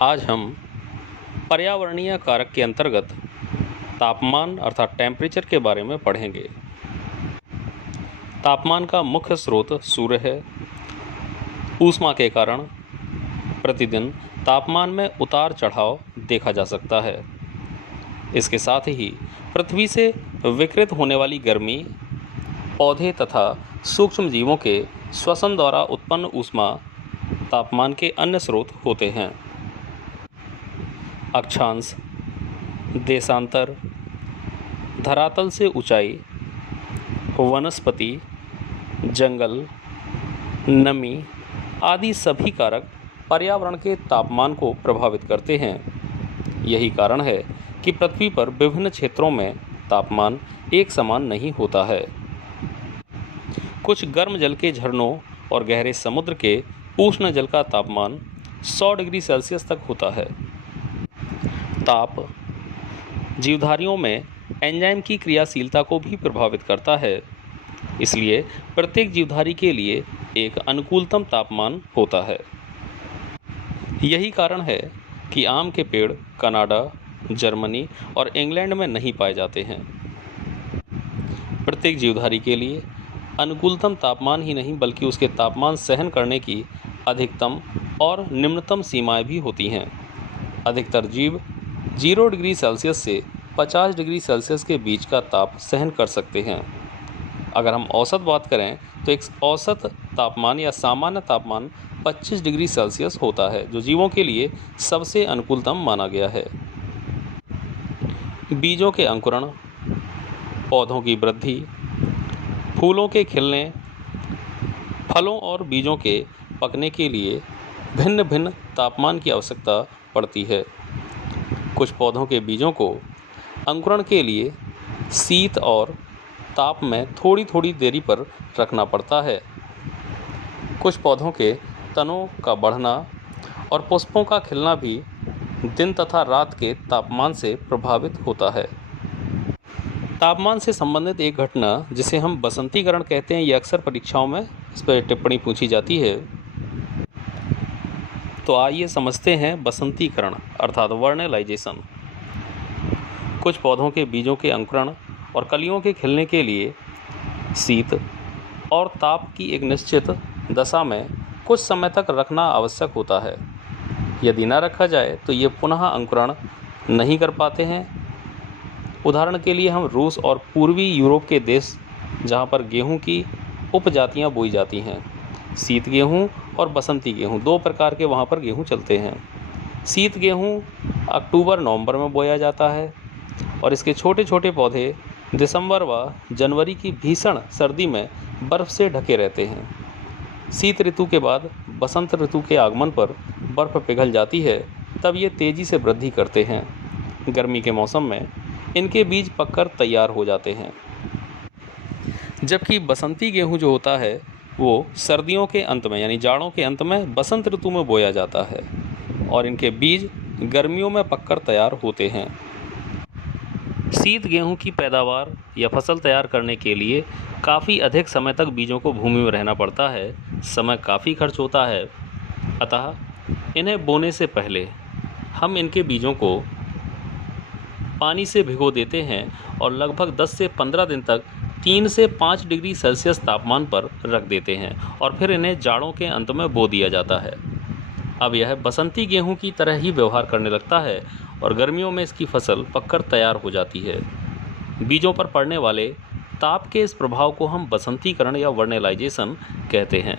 आज हम पर्यावरणीय कारक के अंतर्गत तापमान अर्थात टेम्परेचर के बारे में पढ़ेंगे। तापमान का मुख्य स्रोत सूर्य है। ऊष्मा के कारण प्रतिदिन तापमान में उतार चढ़ाव देखा जा सकता है। इसके साथ ही पृथ्वी से विकिरित होने वाली गर्मी पौधे तथा सूक्ष्म जीवों के श्वसन द्वारा उत्पन्न ऊष्मा तापमान के अन्य स्रोत होते हैं। अक्षांश, देशांतर, धरातल से ऊंचाई, वनस्पति, जंगल, नमी आदि सभी कारक पर्यावरण के तापमान को प्रभावित करते हैं। यही कारण है कि पृथ्वी पर विभिन्न क्षेत्रों में तापमान एक समान नहीं होता है। कुछ गर्म जल के झरनों और गहरे समुद्र के उष्ण जल का तापमान 100 डिग्री सेल्सियस तक होता है। ताप जीवधारियों में एंजाइम की क्रियाशीलता को भी प्रभावित करता है। इसलिए प्रत्येक जीवधारी के लिए एक अनुकूलतम तापमान होता है। यही कारण है कि आम के पेड़ कनाडा, जर्मनी और इंग्लैंड में नहीं पाए जाते हैं। प्रत्येक जीवधारी के लिए अनुकूलतम तापमान ही नहीं बल्कि उसके तापमान सहन करने की अधिकतम और निम्नतम सीमाएं भी होती हैं। अधिकतर जीव 0 डिग्री सेल्सियस से 50 डिग्री सेल्सियस के बीच का ताप सहन कर सकते हैं। अगर हम औसत बात करें तो एक औसत तापमान या सामान्य तापमान 25 डिग्री सेल्सियस होता है, जो जीवों के लिए सबसे अनुकूलतम माना गया है। बीजों के अंकुरण, पौधों की वृद्धि, फूलों के खिलने, फलों और बीजों के पकने के लिए भिन्न भिन्न तापमान की आवश्यकता पड़ती है। कुछ पौधों के बीजों को अंकुरण के लिए शीत और ताप में थोड़ी थोड़ी देरी पर रखना पड़ता है। कुछ पौधों के तनों का बढ़ना और पुष्पों का खिलना भी दिन तथा रात के तापमान से प्रभावित होता है। तापमान से संबंधित एक घटना जिसे हम बसंतीकरण कहते हैं, ये अक्सर परीक्षाओं में इस पर टिप्पणी पूछी जाती है। तो आइए समझते हैं बसंतीकरण अर्थात वर्नलाइजेशन। कुछ पौधों के बीजों के अंकुरण और कलियों के खिलने के लिए शीत और ताप की एक निश्चित दशा में कुछ समय तक रखना आवश्यक होता है। यदि न रखा जाए तो ये पुनः अंकुरण नहीं कर पाते हैं। उदाहरण के लिए हम रूस और पूर्वी यूरोप के देश जहाँ पर गेहूं की उपजातियाँ बोई जाती हैं, शीत गेहूं और बसंती गेहूं, 2 प्रकार के वहाँ पर गेहूं चलते हैं। शीत गेहूं अक्टूबर-नवंबर में बोया जाता है और इसके छोटे छोटे पौधे दिसंबर व जनवरी की भीषण सर्दी में बर्फ़ से ढके रहते हैं। शीत ऋतु के बाद बसंत ऋतु के आगमन पर बर्फ़ पिघल जाती है, तब ये तेज़ी से वृद्धि करते हैं। गर्मी के मौसम में इनके बीज पककर तैयार हो जाते हैं। जबकि बसंती गेहूं जो होता है वो सर्दियों के अंत में यानी जाड़ों के अंत में बसंत ऋतु में बोया जाता है और इनके बीज गर्मियों में पककर तैयार होते हैं। शीत गेहूं की पैदावार या फसल तैयार करने के लिए काफ़ी अधिक समय तक बीजों को भूमि में रहना पड़ता है। समय काफ़ी खर्च होता है। अतः इन्हें बोने से पहले हम इनके बीजों को पानी से भिगो देते हैं और लगभग 10 से 15 दिन तक 3 से 5 डिग्री सेल्सियस तापमान पर रख देते हैं और फिर इन्हें जाड़ों के अंत में बो दिया जाता है। अब यह बसंती गेहूं की तरह ही व्यवहार करने लगता है और गर्मियों में इसकी फसल पककर तैयार हो जाती है। बीजों पर पड़ने वाले ताप के इस प्रभाव को हम बसंतीकरण या वर्नलाइजेशन कहते हैं।